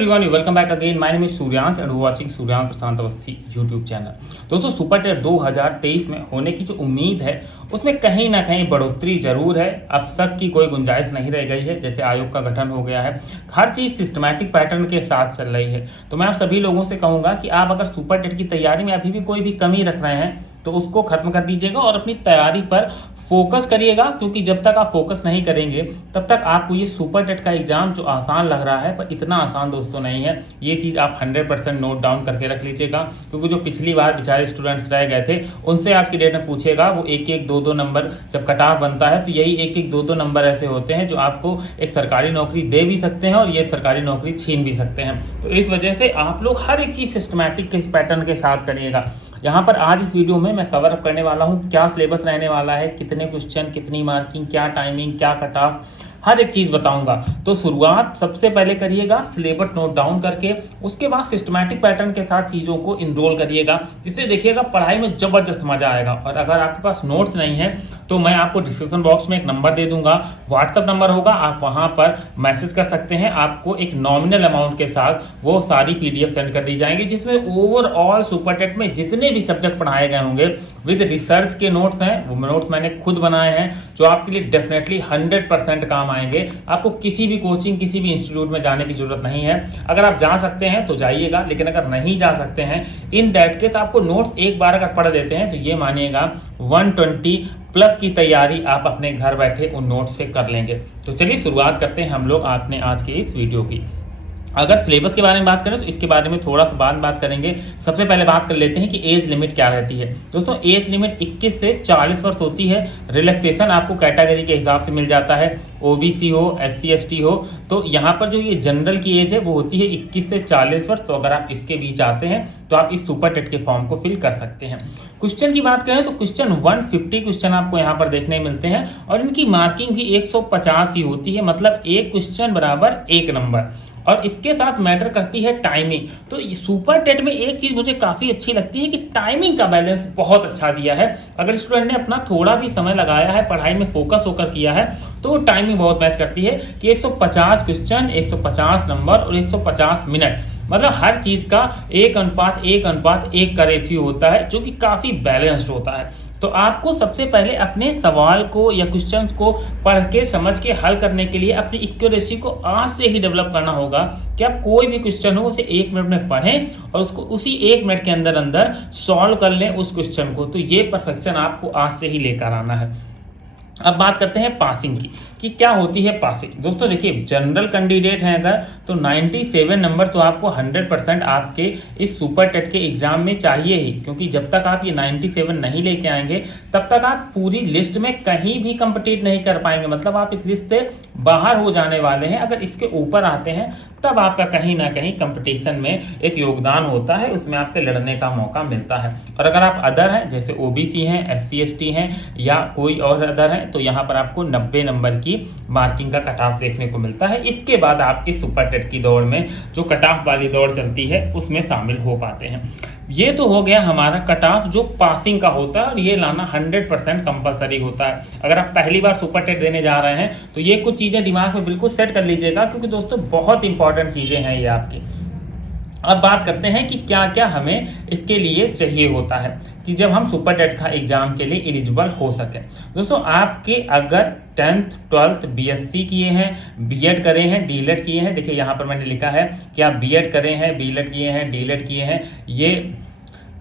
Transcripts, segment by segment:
Everyone, welcome back again. My name is Suryansh and watching Suryansh Prashant Awasthi YouTube channel. दोस्तों, super TET 2023 में होने की जो उम्मीद है उसमें कहीं ना कहीं बढ़ोतरी जरूर है। अब शक की कोई गुंजाइश नहीं रह गई है। जैसे आयोग का गठन हो गया है, हर चीज़ सिस्टमैटिक पैटर्न के साथ चल रही है। तो मैं आप सभी लोगों से कहूँगा कि आप अगर सुपर टेट की तैयारी में अभी भी कोई भी कमी रख रहे हैं तो उसको खत्म कर दीजिएगा और अपनी तैयारी पर फोकस करिएगा, क्योंकि जब तक आप फोकस नहीं करेंगे तब तक आपको ये सुपर टेट का एग्जाम जो आसान लग रहा है पर इतना आसान दोस्तों नहीं है। ये चीज़ आप 100% नोट डाउन करके रख लीजिएगा, क्योंकि जो पिछली बार बेचारे स्टूडेंट्स रह गए थे उनसे आज की डेट में पूछेगा, वो एक एक दो दो नंबर जब कट ऑफ बनता है तो यही एक एक दो दो नंबर ऐसे होते हैं जो आपको एक सरकारी नौकरी दे भी सकते हैं और ये सरकारी नौकरी छीन भी सकते हैं। तो इस वजह से आप लोग हर एक चीज़ सिस्टमैटिक के पैटर्न के साथ करिएगा। यहाँ पर आज इस वीडियो में मैं कवर अप करने वाला हूँ क्या सिलेबस रहने वाला है, कितने क्वेश्चन, कितनी मार्किंग, क्या टाइमिंग, क्या कट ऑफ, हर एक चीज़ बताऊंगा। तो शुरुआत सबसे पहले करिएगा सिलेबस नोट डाउन करके, उसके बाद सिस्टमैटिक पैटर्न के साथ चीज़ों को इनरोल करिएगा, जिससे देखिएगा पढ़ाई में ज़बरदस्त मजा आएगा। और अगर आपके पास नोट्स नहीं है तो मैं आपको डिस्क्रिप्शन बॉक्स में एक नंबर दे दूंगा, व्हाट्सअप नंबर होगा, आप वहाँ पर मैसेज कर सकते हैं। आपको एक नॉमिनल अमाउंट के साथ वो सारी PDF सेंड कर दी जाएंगी, जिसमें ओवरऑल सुपर टेट में जितने भी सब्जेक्ट पढ़ाए गए होंगे विद रिसर्च के नोट्स हैं, वो नोट्स मैंने खुद बनाए हैं जो आपके लिए डेफिनेटली 100% काम आएंगे। आपको किसी भी कोचिंग, किसी भी इंस्टीट्यूट में जाने की जरूरत नहीं है। अगर आप जा सकते हैं तो जाइएगा, लेकिन अगर नहीं जा सकते हैं इन दैट केस आपको नोट्स एक बार अगर पढ़ देते हैं तो ये मानिएगा 120 प्लस की तैयारी आप अपने घर बैठे उन नोट्स से कर लेंगे। तो चलिए शुरुआत करते हैं हम लोग अपने आज के इस वीडियो की। अगर सिलेबस के बारे में बात करें तो इसके बारे में थोड़ा सा बाद बात करेंगे। सबसे पहले बात कर लेते हैं कि एज लिमिट क्या रहती है। दोस्तों, एज लिमिट 21 से 40 वर्ष होती है। रिलैक्सेशन आपको कैटेगरी के हिसाब से मिल जाता है, OBC हो, SC ST हो। तो यहाँ पर जो ये जनरल की एज है वो होती है 21 से 40 वर्ष। तो अगर आप इसके बीच आते हैं तो आप इस सुपर टेट के फॉर्म को फिल कर सकते हैं। क्वेश्चन की बात करें तो क्वेश्चन 150 क्वेश्चन आपको यहाँ पर देखने मिलते हैं और इनकी मार्किंग भी 150 ही होती है, मतलब एक क्वेश्चन बराबर एक नंबर। और इसके साथ मैटर करती है टाइमिंग। तो सुपर टेट में एक चीज मुझे काफी अच्छी लगती है कि टाइमिंग का बैलेंस बहुत अच्छा दिया है। अगर स्टूडेंट ने अपना थोड़ा भी समय लगाया है, पढ़ाई में फोकस होकर किया है, तो टाइमिंग बहुत मैच करती है कि 150 क्वेश्चन, 150 नंबर और 150 मिनट, मतलब हर चीज का 1:1:1 का रेशियो होता है, जो कि काफी बैलेंस्ड होता है। तो आपको सबसे पहले अपने सवाल को या क्वेश्चंस को पढ़ के समझ के हल करने के लिए अपनी एक्यूरेसी को आज से ही डेवलप करना होगा कि आप कोई भी क्वेश्चन हो उसे 1 मिनट में पढ़ें और उसको उसी 1 मिनट के अंदर अंदर सॉल्व कर लें उस क्वेश्चन को। तो ये परफेक्शन आपको आज से ही लेकर आना है। अब बात करते हैं पासिंग की कि क्या होती है पासिंग। दोस्तों देखिए, जनरल कैंडिडेट हैं अगर तो 97 नंबर तो आपको 100% आपके इस सुपर टेट के एग्जाम में चाहिए ही, क्योंकि जब तक आप ये 97 नहीं लेके आएंगे तब तक आप पूरी लिस्ट में कहीं भी कम्पिटिट नहीं कर पाएंगे, मतलब आप इस लिस्ट से बाहर हो जाने वाले हैं। अगर इसके ऊपर आते हैं तब आपका कहीं ना कहीं कंपटीशन में एक योगदान होता है, उसमें आपके लड़ने का मौका मिलता है। और अगर आप अदर हैं, जैसे OBC हैं, SC ST हैं या कोई और अदर हैं, तो यहाँ पर आपको 90 नंबर की मार्किंग का कट ऑफ देखने को मिलता है। इसके बाद आप इस सुपर टेट की दौड़ में जो कट ऑफ वाली दौड़ चलती है उसमें शामिल हो पाते हैं। ये तो हो गया हमारा कट ऑफ जो पासिंग का होता है, और ये लाना 100% कंपलसरी होता है। अगर आप पहली बार सुपर टेट देने जा रहे हैं तो ये कुछ चीज़ें दिमाग में बिल्कुल सेट कर लीजिएगा, क्योंकि दोस्तों बहुत इंपॉर्टेंट चीज़ें हैं ये आपकी। अब बात करते हैं कि क्या क्या हमें इसके लिए चाहिए होता है कि जब हम सुपर टेट का एग्जाम के लिए एलिजिबल हो सके। दोस्तों, आपके अगर 10th 12th BSc किए हैं, B.Ed करे हैं, D.Led किए हैं, देखिए यहाँ पर मैंने लिखा है कि आप B.Ed करे हैं, B.Led किए हैं, D.Led किए हैं, ये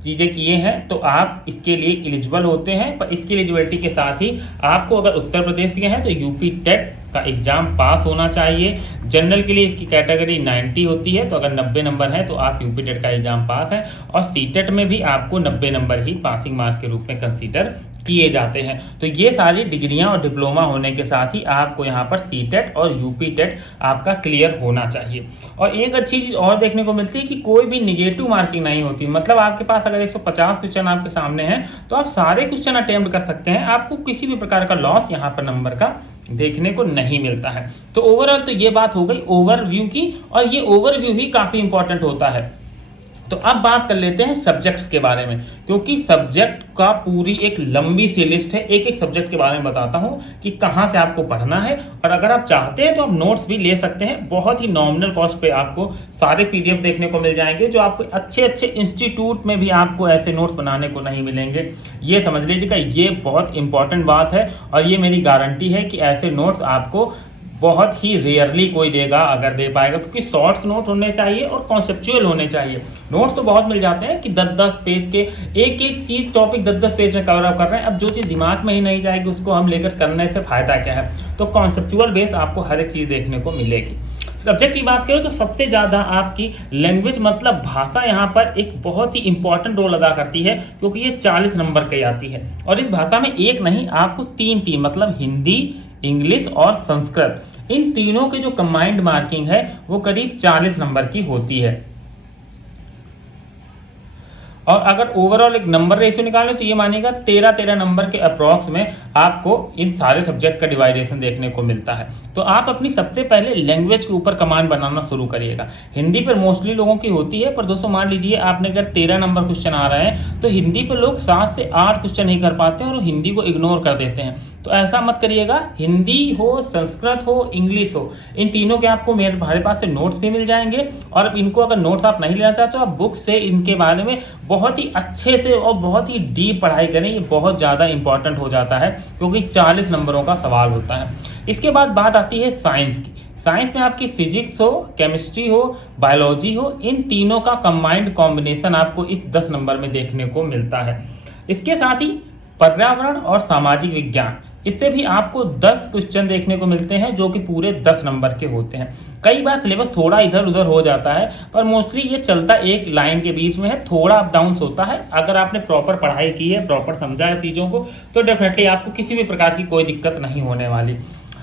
चीज़ें किए हैं तो आप इसके लिए एलिजिबल होते हैं। पर इसकी एलिजिबिलिटी के साथ ही आपको अगर उत्तर प्रदेश के हैं तो UP टेट का एग्जाम पास होना चाहिए। जनरल के लिए इसकी कैटेगरी 90 होती है, तो अगर 90 नंबर है तो आप UP टेट का एग्जाम पास हैं। और CTET में भी आपको 90 नंबर ही पासिंग मार्क के रूप में कंसीडर किए जाते हैं। तो ये सारी डिग्रियां और डिप्लोमा होने के साथ ही आपको यहाँ पर CTET और UP टेट आपका क्लियर होना चाहिए। और एक अच्छी चीज़ और देखने को मिलती है कि कोई भी निगेटिव मार्किंग नहीं होती, मतलब आपके पास अगर 150 क्वेश्चन आपके सामने हैं तो आप सारे क्वेश्चन अटेम्प्ट कर सकते हैं। आपको किसी भी प्रकार का लॉस यहाँ पर नंबर का देखने को नहीं मिलता है। तो ओवरऑल तो ये बात हो गई ओवरव्यू की, और ये ओवरव्यू ही काफ़ी इंपॉर्टेंट होता है। तो अब बात कर लेते हैं सब्जेक्ट्स के बारे में, क्योंकि सब्जेक्ट का पूरी एक लंबी सी लिस्ट है। एक एक सब्जेक्ट के बारे में बताता हूं कि कहां से आपको पढ़ना है, और अगर आप चाहते हैं तो आप नोट्स भी ले सकते हैं। बहुत ही नॉमिनल कॉस्ट पे आपको सारे पीडीएफ देखने को मिल जाएंगे, जो आपको अच्छे अच्छे इंस्टीट्यूट में भी आपको ऐसे नोट्स बनाने को नहीं मिलेंगे। ये समझ लीजिएगा, ये बहुत इंपॉर्टेंट बात है, और ये मेरी गारंटी है कि ऐसे नोट्स आपको बहुत ही रेयरली कोई देगा, अगर दे पाएगा, क्योंकि शॉर्ट्स नोट होने चाहिए और कॉन्सेप्चुअल होने चाहिए। नोट्स तो बहुत मिल जाते हैं कि 10-10 पेज के एक एक चीज टॉपिक 10-10 पेज में कवर अप कर रहे हैं। अब जो चीज दिमाग में ही नहीं जाएगी उसको हम लेकर करने से फायदा क्या है। तो कॉन्सेप्चुअल बेस आपको हर एक चीज देखने को मिलेगी। सब्जेक्ट की बात करें तो सबसे ज्यादा आपकी लैंग्वेज मतलब भाषा यहाँ पर एक बहुत ही इंपॉर्टेंट रोल अदा करती है, क्योंकि ये 40 नंबर की आती है, और इस भाषा में एक नहीं आपको तीन मतलब हिंदी, इंग्लिश और संस्कृत, इन तीनों के जो कंबाइंड मार्किंग है वो करीब 40 नंबर की होती है। और अगर ओवरऑल एक नंबर रेशियो निकालें तो ये मानिएगा 13-13 नंबर के अप्रॉक्स में आपको इन सारे सब्जेक्ट का डिवाइडेशन देखने को मिलता है। तो आप अपनी सबसे पहले लैंग्वेज के ऊपर कमांड बनाना शुरू करिएगा। हिंदी पर मोस्टली लोगों की होती है, पर दोस्तों मान लीजिए आपने अगर 13 नंबर क्वेश्चन आ रहे हैं तो हिंदी पर लोग 7 से 8 क्वेश्चन नहीं कर पाते हैं और हिंदी को इग्नोर कर देते हैं। तो ऐसा मत करिएगा। हिंदी हो, संस्कृत हो, इंग्लिश हो, इन तीनों के आपको हमारे पास से नोट्स भी मिल जाएंगे, और इनको अगर नोट्स आप नहीं लेना चाहते तो आप बुक से इनके बारे में बहुत ही अच्छे से और बहुत ही डीप पढ़ाई करें। ये बहुत ज़्यादा इंपॉर्टेंट हो जाता है, क्योंकि 40 नंबरों का सवाल होता है। इसके बाद बात आती है साइंस की। साइंस में आपकी फिजिक्स हो, केमिस्ट्री हो, बायोलॉजी हो, इन तीनों का कंबाइंड कॉम्बिनेशन आपको इस 10 नंबर में देखने को मिलता है। इसके साथ ही पर्यावरण और सामाजिक विज्ञान, इससे भी आपको 10 क्वेश्चन देखने को मिलते हैं, जो कि पूरे 10 नंबर के होते हैं। कई बार सिलेबस थोड़ा इधर उधर हो जाता है, पर मोस्टली ये चलता एक लाइन के बीच में है, थोड़ा अप डाउन होता है। अगर आपने प्रॉपर पढ़ाई की है, प्रॉपर समझा है चीज़ों को, तो डेफिनेटली आपको किसी भी प्रकार की कोई दिक्कत नहीं होने वाली।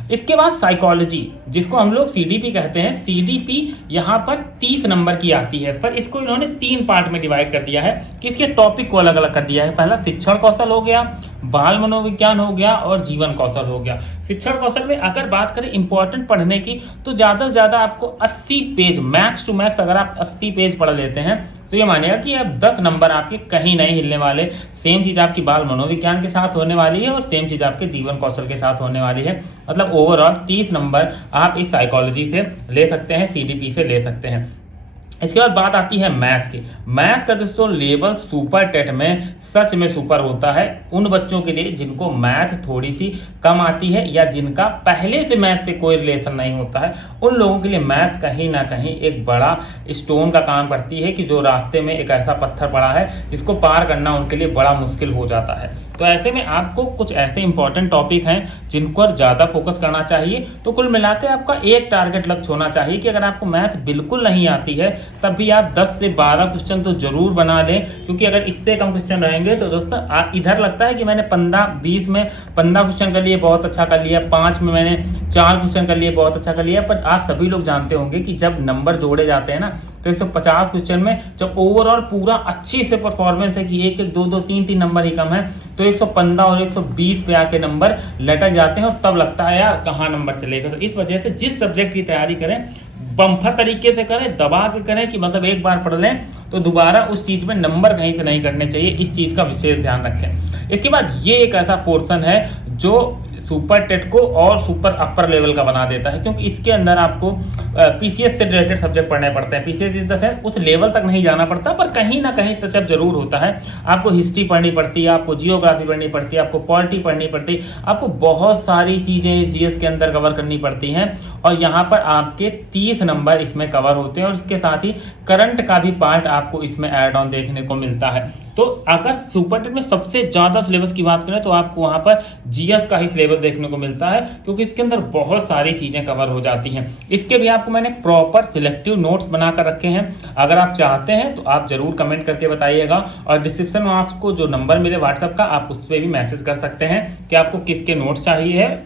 इसके बाद साइकोलॉजी, जिसको हम लोग सीडीपी कहते हैं। सीडीपी यहाँ पर 30 नंबर की आती है, पर इसको इन्होंने 3 पार्ट में डिवाइड कर दिया है कि इसके टॉपिक को अलग अलग कर दिया है। पहला शिक्षण कौशल हो गया, बाल मनोविज्ञान हो गया, और जीवन कौशल हो गया। शिक्षण कौशल में अगर बात करें इंपॉर्टेंट पढ़ने की, तो ज़्यादा से ज़्यादा आपको 80 पेज, मैक्स टू मैक्स अगर आप 80 पेज पढ़ लेते हैं तो ये मानिएगा कि अब 10 नंबर आपके कहीं नहीं हिलने वाले। सेम चीज़ आपकी बाल मनोविज्ञान के साथ होने वाली है, और सेम चीज़ आपके जीवन कौशल के साथ होने वाली है। मतलब ओवरऑल 30 नंबर आप इस साइकोलॉजी से ले सकते हैं, सीडीपी से ले सकते हैं। इसके बाद बात आती है मैथ की। मैथ का दोस्तों लेवल सुपर टेट में सच में सुपर होता है उन बच्चों के लिए जिनको मैथ थोड़ी सी कम आती है, या जिनका पहले से मैथ से कोई रिलेशन नहीं होता है। उन लोगों के लिए मैथ कहीं ना कहीं एक बड़ा स्टोन का काम करती है, कि जो रास्ते में एक ऐसा पत्थर पड़ा है जिसको पार करना उनके लिए बड़ा मुश्किल हो जाता है। तो ऐसे में आपको कुछ ऐसे इंपॉर्टेंट टॉपिक हैं जिन पर ज़्यादा फोकस करना चाहिए। तो कुल मिलाकर आपका एक टारगेट लक्ष्य होना चाहिए कि अगर आपको मैथ बिल्कुल नहीं आती है तब भी आप 10 से 12 क्वेश्चन तो जरूर बना लें, क्योंकि अगर इससे कम क्वेश्चन रहेंगे तो दोस्तों इधर लगता है कि मैंने 15-20 में 15 क्वेश्चन कर लिए, बहुत अच्छा कर लिया, 5 में मैंने 4 क्वेश्चन कर लिए, बहुत अच्छा कर लिया। पर आप सभी लोग जानते होंगे कि जब नंबर जोड़े जाते हैं ना, तो 150 क्वेश्चन में जब ओवरऑल पूरा अच्छी से परफॉर्मेंस है कि 1-1, 2-2, 3-3 नंबर ही कम है, तो 115 और 120 पे आके नंबर लटक जाते हैं, और तब लगता है यार कहाँ नंबर चलेगा। तो इस वजह से जिस सब्जेक्ट की तैयारी करें बम्फर तरीके से करें, दबा के करें, कि मतलब एक बार पढ़ लें तो दोबारा उस चीज में नंबर कहीं से नहीं करने चाहिए। इस चीज का विशेष ध्यान रखें। इसके बाद ये एक ऐसा पोर्शन है जो सुपर टेट को और सुपर अपर लेवल का बना देता है, क्योंकि इसके अंदर आपको पीसीएस से रिलेटेड सब्जेक्ट पढ़ने पड़ते हैं। पीसीएस इस तरह से उस लेवल तक नहीं जाना पड़ता, पर कहीं ना कहीं टचअप जरूर होता है। आपको हिस्ट्री पढ़नी पड़ती है, आपको जियोग्राफी पढ़नी पड़ती है, आपको पॉलिटी पढ़नी पड़ती है, आपको बहुत सारी चीज़ें जीएस के अंदर कवर करनी पड़ती हैं, और यहाँ पर आपके 30 नंबर इसमें कवर होते हैं। और इसके साथ ही करंट का भी पार्ट आपको इसमें ऐड ऑन देखने को मिलता है। तो अगर सुपर टेट में सबसे ज़्यादा सिलेबस की बात करें तो आपको वहाँ पर जीएस का ही सिलेबस देखने को मिलता है, क्योंकि इसके अंदर बहुत सारी चीज़ें कवर हो जाती हैं। इसके भी आपको मैंने प्रॉपर सिलेक्टिव नोट्स बना कर रखे हैं। अगर आप चाहते हैं तो आप ज़रूर कमेंट करके बताइएगा, और डिस्क्रिप्शन में आपको जो नंबर मिले व्हाट्सएप का, आप उस पर भी मैसेज कर सकते हैं कि आपको किसके नोट्स चाहिए है,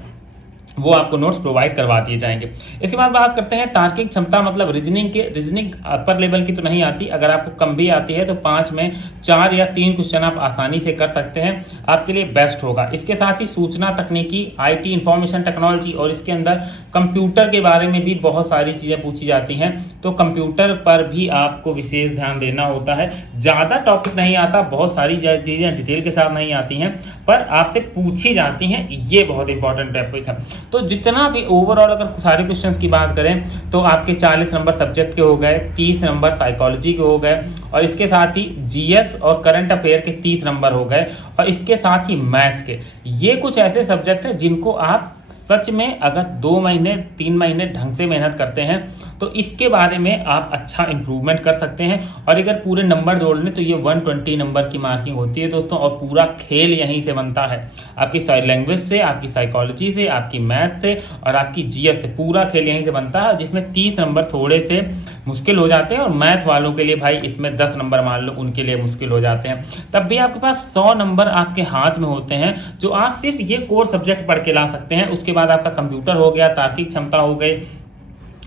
वो आपको नोट्स प्रोवाइड करवा दिए जाएंगे। इसके बाद बात करते हैं तार्किक क्षमता, मतलब रीजनिंग अपर लेवल की तो नहीं आती। अगर आपको कम भी आती है तो 5 में 4 या 3 क्वेश्चन आप आसानी से कर सकते हैं, आपके लिए बेस्ट होगा। इसके साथ ही सूचना तकनीकी, आईटी इंफॉर्मेशन टेक्नोलॉजी, और इसके अंदर कंप्यूटर के बारे में भी बहुत सारी चीज़ें पूछी जाती हैं, तो कंप्यूटर पर भी आपको विशेष ध्यान देना होता है। ज़्यादा टॉपिक नहीं आता, बहुत सारी चीज़ें डिटेल के साथ नहीं आती हैं, पर आपसे पूछी जाती हैं, ये बहुत इंपॉर्टेंट टॉपिक है। तो जितना भी ओवरऑल अगर सारे क्वेश्चंस की बात करें तो आपके 40 नंबर सब्जेक्ट के हो गए, 30 नंबर साइकोलॉजी के हो गए, और इसके साथ ही जीएस और करंट अफेयर के 30 नंबर हो गए, और इसके साथ ही मैथ के। ये कुछ ऐसे सब्जेक्ट हैं जिनको आप सच में अगर 2 महीने 3 महीने ढंग से मेहनत करते हैं तो इसके बारे में आप अच्छा इंप्रूवमेंट कर सकते हैं। और अगर पूरे नंबर जोड़ लें तो ये 120 नंबर की मार्किंग होती है दोस्तों, और पूरा खेल यहीं से बनता है, आपकी लैंग्वेज से, आपकी साइकोलॉजी से, आपकी मैथ से और आपकी जीएस से, पूरा खेल यहीं से बनता है, जिसमें 30 नंबर थोड़े से मुश्किल हो जाते हैं, और मैथ वालों के लिए भाई इसमें 10 नंबर मान लो उनके लिए मुश्किल हो जाते हैं। तब भी आपके पास 100 नंबर आपके हाथ में होते हैं, जो आप सिर्फ ये कोर सब्जेक्ट पढ़ के ला सकते हैं। उसके बाद आपका कंप्यूटर हो गया, तार्किक क्षमता हो गई,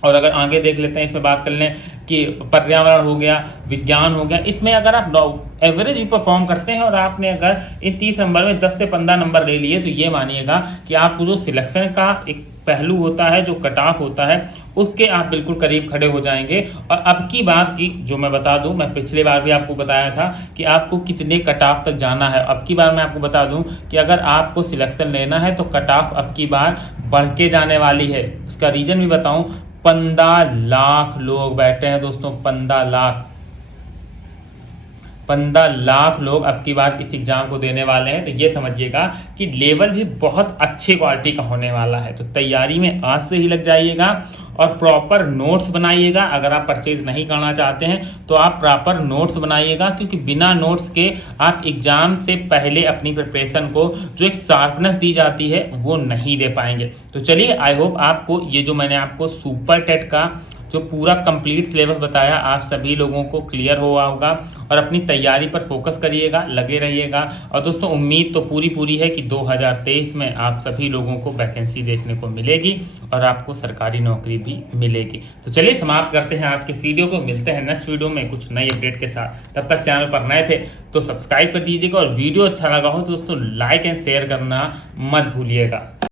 और अगर आगे देख लेते हैं, इसमें बात कर लें कि पर्यावरण हो गया, विज्ञान हो गया, इसमें अगर आप एवरेज भी परफॉर्म करते हैं और आपने अगर इन 30 नंबर में 10 से 15 नंबर ले लिए, तो ये मानिएगा कि आपको जो सिलेक्शन का एक पहलू होता है, जो कट ऑफ होता है, उसके आप बिल्कुल करीब खड़े हो जाएंगे। और अब की बार की जो मैं बता दूं, मैं पिछले बार भी आपको बताया था कि आपको कितने कट ऑफ तक जाना है। अब की बार मैं आपको बता दूं कि अगर आपको सिलेक्शन लेना है तो कट ऑफ अब की बार बढ़ के जाने वाली है। उसका रीज़न भी बताऊं, 15 लाख लोग बैठे हैं दोस्तों, 15 लाख लोग अब की बार इस एग्ज़ाम को देने वाले हैं। तो ये समझिएगा कि लेवल भी बहुत अच्छी क्वालिटी का होने वाला है। तो तैयारी में आज से ही लग जाइएगा और प्रॉपर नोट्स बनाइएगा। अगर आप परचेज नहीं करना चाहते हैं तो आप प्रॉपर नोट्स बनाइएगा, क्योंकि बिना नोट्स के आप एग्ज़ाम से पहले अपनी प्रिपरेशन को जो एक शार्पनेस दी जाती है वो नहीं दे पाएंगे। तो चलिए, आई होप आपको ये जो मैंने आपको सुपर टेट का जो पूरा कंप्लीट सिलेबस बताया आप सभी लोगों को क्लियर हुआ होगा, और अपनी तैयारी पर फोकस करिएगा, लगे रहिएगा। और दोस्तों, उम्मीद तो पूरी है कि 2023 में आप सभी लोगों को वैकेंसी देखने को मिलेगी और आपको सरकारी नौकरी भी मिलेगी। तो चलिए, समाप्त करते हैं आज के इस वीडियो को। मिलते हैं नेक्स्ट वीडियो में कुछ नई अपडेट के साथ। तब तक चैनल पर नए थे तो सब्सक्राइब कर दीजिएगा, और वीडियो अच्छा लगा हो तो दोस्तों लाइक एंड शेयर करना मत भूलिएगा।